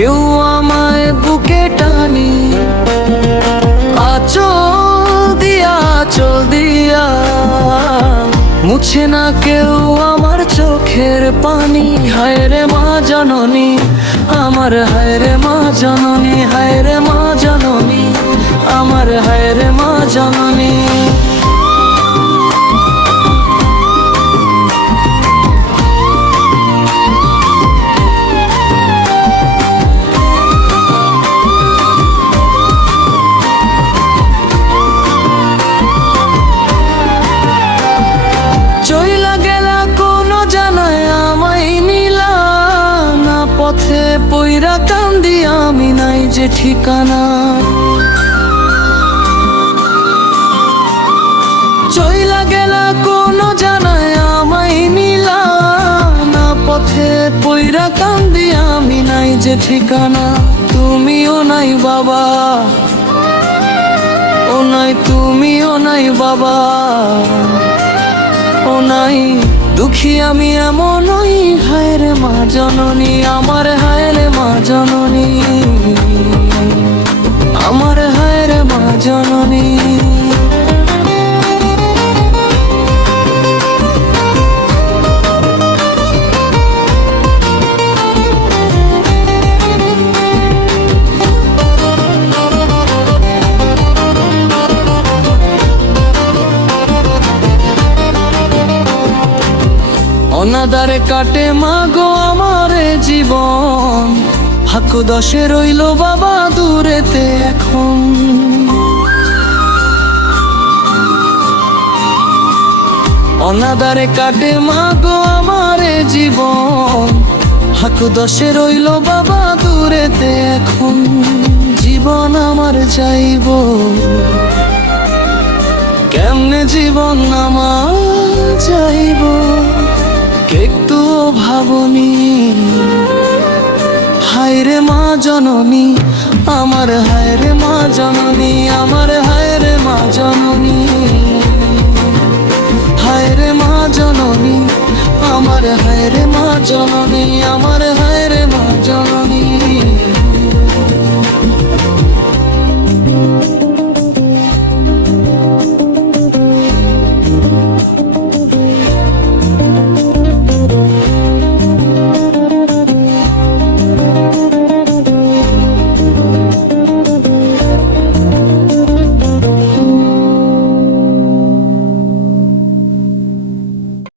কেউ আমায় বুকে টানি, আঁচল দিয়া মুছে না কেউ আমার চোখের পানি। হায় রে মা জননী আমার, হায় রে মা জননী, হায় রে মা জননী আমার, হায় রে মা জননী। পথে পইরা কান্দি আমি, নাই যে ঠিকানা। চইলা গেলা কোনো জানায় আমায় নিলা না, পথে পইরা কান্দি আমি, নাই যে ঠিকানা। তুমিও নাই বাবা, ও নাই তুমিও নাই বাবা, ও নাই দুঃখী আমি এমনই। হায় রে মা জননী আমার, হায় রে মা জননী আমার, হায় রে মা জননী। অনাদারে কাটে মাগো আমার জীবন, ভাগ্য দশে রইল বাবা দূরেতে এখন। অনাদারে কাটে মাগো আমার জীবন, ভাগ্য দশে রইল বাবা দূরেতে এখন। জীবন আমার যাইব কেমনে, জীবন আমার যাইব একটু ভাবনি। হায় রে মা জননী আমার, হায় রে মা জননী আমার, হায় রে মা জননী, হায় রে মা জননী আমার, হায় রে মা জননী আমার, হায় রে মা।